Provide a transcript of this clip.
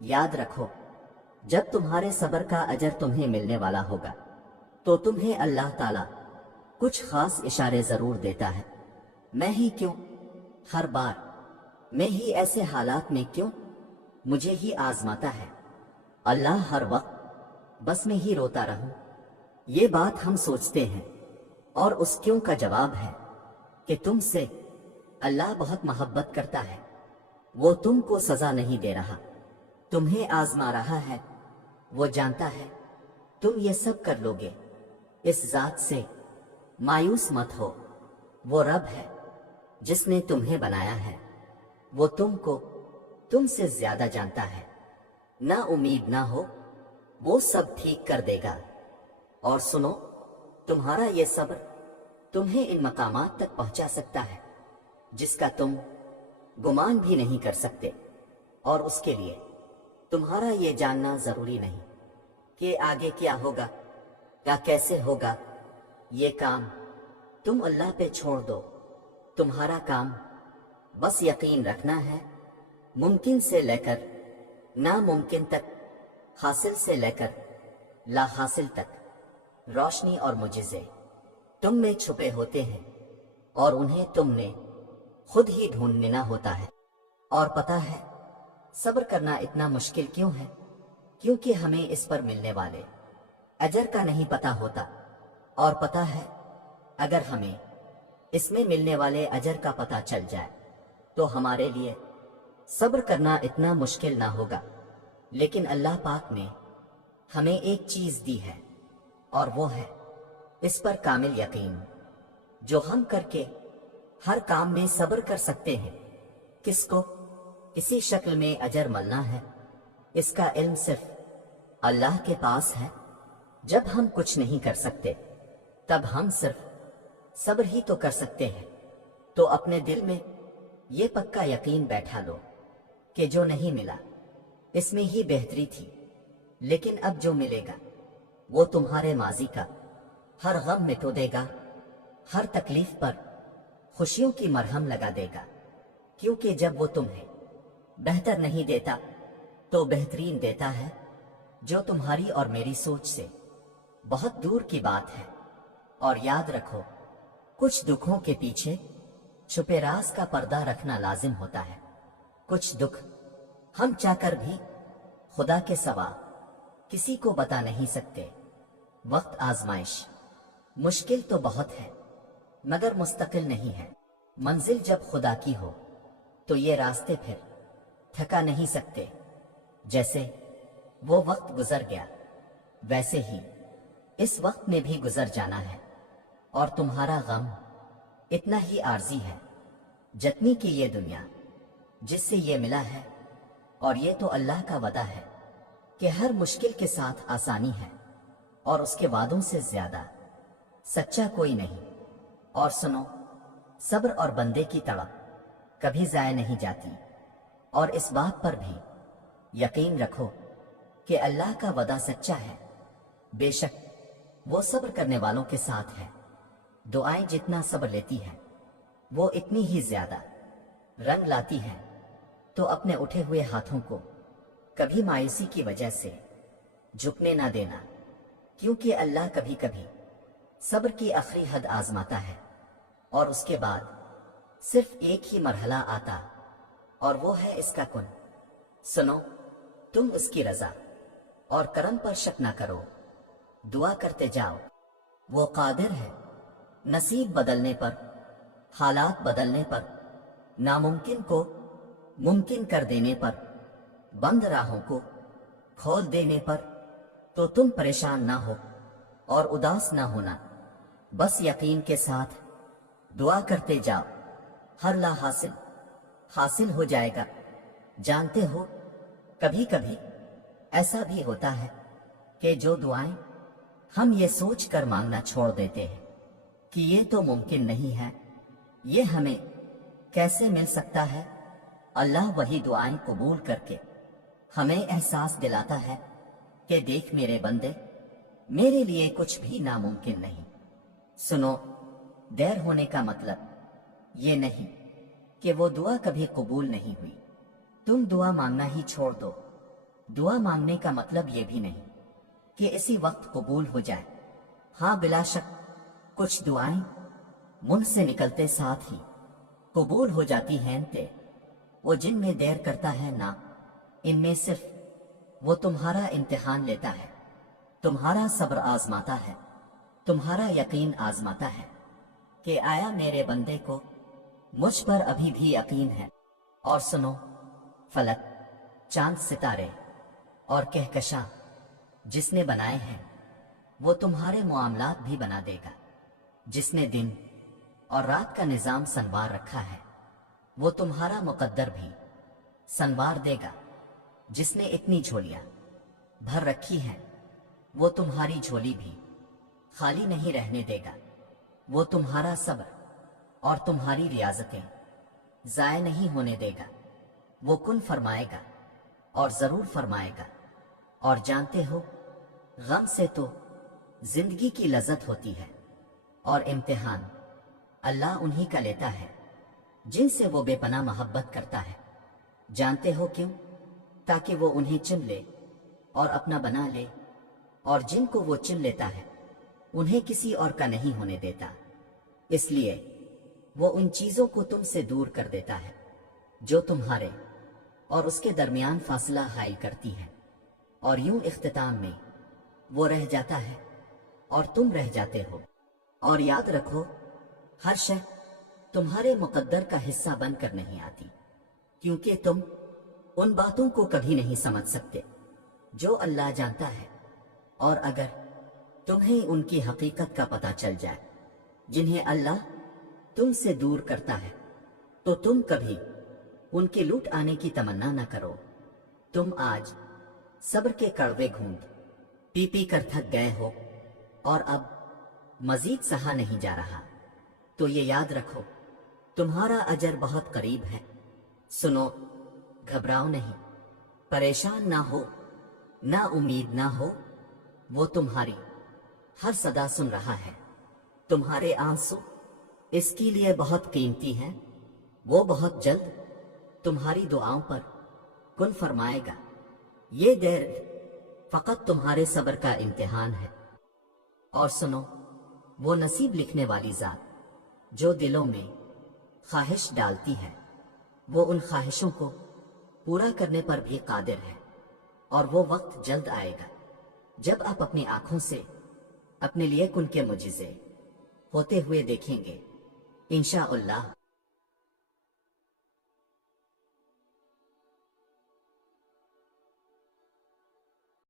याद रखो, जब तुम्हारे सब्र का अजर तुम्हें मिलने वाला होगा तो तुम्हें अल्लाह ताला कुछ खास इशारे जरूर देता है। मैं ही क्यों, हर बार मैं ही ऐसे हालात में क्यों मुझे ही आजमाता है। अल्लाह हर वक्त बस में ही रोता रहूं, ये बात हम सोचते हैं और उस क्यों का जवाब है कि तुमसे अल्लाह बहुत मोहब्बत करता है। वो तुमको सजा नहीं दे रहा, तुम्हें आजमा रहा है। वो जानता है तुम ये सब कर लोगे। इस जात से मायूस मत हो, वो रब है जिसने तुम्हें बनाया है। वो तुमको तुमसे ज्यादा जानता है। ना उम्मीद ना हो, वो सब ठीक कर देगा। और सुनो, तुम्हारा ये सब्र तुम्हें इन मकामात तक पहुंचा सकता है जिसका तुम गुमान भी नहीं कर सकते। और उसके लिए तुम्हारा ये जानना जरूरी नहीं कि आगे क्या होगा या कैसे होगा। ये काम तुम अल्लाह पे छोड़ दो। तुम्हारा काम बस यकीन रखना है, मुमकिन से लेकर नामुमकिन तक, हासिल से लेकर ला हासिल तक। रोशनी और मुजिज़े तुम में छुपे होते हैं और उन्हें तुमने खुद ही ढूंढना होता है। और पता है सब्र करना इतना मुश्किल क्यों है? क्योंकि हमें इस पर मिलने वाले अजर का नहीं पता होता। और पता है अगर हमें इसमें मिलने वाले अजर का पता चल जाए तो हमारे लिए सब्र करना इतना मुश्किल ना होगा। लेकिन अल्लाह पाक ने हमें एक चीज दी है और वो है इस पर कामिल यकीन, जो हम करके हर काम में सब्र कर सकते हैं। किसको इसी शक्ल में अजर मिलना है, इसका इल्म सिर्फ अल्लाह के पास है। जब हम कुछ नहीं कर सकते तब हम सिर्फ सब्र ही तो कर सकते हैं। तो अपने दिल में ये पक्का यकीन बैठा लो कि जो नहीं मिला इसमें ही बेहतरी थी, लेकिन अब जो मिलेगा वो तुम्हारे माजी का हर गम मिटो देगा, हर तकलीफ पर खुशियों की मरहम लगा देगा। क्योंकि जब वो तुम्हें बेहतर नहीं देता तो बेहतरीन देता है, जो तुम्हारी और मेरी सोच से बहुत दूर की बात है। और याद रखो, कुछ दुखों के पीछे छुपे राज का पर्दा रखना लाजिम होता है। कुछ दुख हम चाहकर भी खुदा के सवा किसी को बता नहीं सकते। वक्त आजमाइश मुश्किल तो बहुत है मगर मुस्तकिल नहीं है। मंजिल जब खुदा की हो तो ये रास्ते फिर थका नहीं सकते। जैसे वो वक्त गुजर गया वैसे ही इस वक्त में भी गुजर जाना है। और तुम्हारा गम इतना ही आर्जी है जितनी कि ये दुनिया जिससे ये मिला है। और ये तो अल्लाह का वदा है कि हर मुश्किल के साथ आसानी है और उसके वादों से ज्यादा सच्चा कोई नहीं। और सुनो, सब्र और बंदे की तड़प कभी जाया नहीं जाती। और इस बात पर भी यकीन रखो कि अल्लाह का वदा सच्चा है। बेशक वो सब्र करने वालों के साथ है। दुआएं जितना सब्र लेती हैं वो इतनी ही ज्यादा रंग लाती हैं। तो अपने उठे हुए हाथों को कभी मायूसी की वजह से झुकने ना देना, क्योंकि अल्लाह कभी कभी सब्र की आखिरी हद आजमाता है और उसके बाद सिर्फ एक ही मरहला आता और वो है इसका कुन। सुनो, तुम उसकी रजा और करम पर शक ना करो, दुआ करते जाओ। वो कादिर है नसीब बदलने पर, हालात बदलने पर, नामुमकिन को मुमकिन कर देने पर, बंद राहों को खोल देने पर। तो तुम परेशान ना हो और उदास ना होना, बस यकीन के साथ दुआ करते जाओ। हर ला हासिल हासिल हो जाएगा। जानते हो, कभी कभी ऐसा भी होता है कि जो दुआएं हम ये सोच कर मांगना छोड़ देते हैं कि ये तो मुमकिन नहीं है, ये हमें कैसे मिल सकता है, अल्लाह वही दुआएं कबूल करके हमें एहसास दिलाता है कि देख मेरे बंदे, मेरे लिए कुछ भी नामुमकिन नहीं। सुनो, देर होने का मतलब ये नहीं कि वो दुआ कभी कबूल नहीं हुई। तुम दुआ मांगना ही छोड़ दो दुआ मांगने का मतलब ये भी नहीं कि इसी वक्त कबूल हो जाए। हाँ, बिला शक कुछ दुआएं मुंह से निकलते साथ ही कबूल हो जाती हैं। ते वो जिनमें देर करता है ना, इनमें सिर्फ वो तुम्हारा इम्तिहान लेता है, तुम्हारा सब्र आजमाता है, तुम्हारा यकीन आजमाता है कि आया मेरे बंदे को मुझ पर अभी भी यकीन है। और सुनो, फलक, चांद, सितारे और कहकशां जिसने बनाए हैं वो तुम्हारे मामलात भी बना देगा। जिसने दिन और रात का निजाम संवार रखा है वो तुम्हारा मुकद्दर भी संवार देगा। जिसने इतनी झोलियां भर रखी हैं वो तुम्हारी झोली भी खाली नहीं रहने देगा। वो तुम्हारा सब्र और तुम्हारी रियाजतें जाया नहीं होने देगा। वो कुन फरमाएगा और जरूर फरमाएगा। और जानते हो, गम से तो जिंदगी की लज्जत होती है और इम्तिहान अल्लाह उन्हीं का लेता है जिनसे वो बेपनाह मोहब्बत करता है। जानते हो क्यों? ताकि वो उन्हें चुन ले और अपना बना ले, और जिनको वो चुन लेता है उन्हें किसी और का नहीं होने देता। इसलिए वो उन चीजों को तुमसे दूर कर देता है जो तुम्हारे और उसके दरमियान फासला हाइल करती है, और यूं इख्तिताम में वो रह जाता है और तुम रह जाते हो। और याद रखो, हर शय तुम्हारे मुकद्दर का हिस्सा बनकर नहीं आती, क्योंकि तुम उन बातों को कभी नहीं समझ सकते जो अल्लाह जानता है। और अगर तुम्हें उनकी हकीकत का पता चल जाए जिन्हें अल्लाह तुमसे दूर करता है, तो तुम कभी उनके लूट आने की तमन्ना न करो। तुम आज सब्र के कड़वे घूंट पी पी कर थक गए हो और अब मजीद सहा नहीं जा रहा, तो ये याद रखो, तुम्हारा अजर बहुत करीब है। सुनो, घबराओ नहीं, परेशान ना हो, ना उम्मीद ना हो। वो तुम्हारी हर सदा सुन रहा है। तुम्हारे आंसू इसके लिए बहुत कीमती हैं। वो बहुत जल्द तुम्हारी दुआओं पर कुन फरमाएगा। ये देर फकत तुम्हारे सब्र का इम्तिहान है। और सुनो, वो नसीब लिखने वाली जात जो दिलों में ख्वाहिश डालती है, वो उन ख्वाहिशों को पूरा करने पर भी कादिर है। और वो वक्त जल्द आएगा जब आप अपनी आंखों से अपने लिए कुन के मुजिज़े होते हुए देखेंगे, इंशाअल्लाह।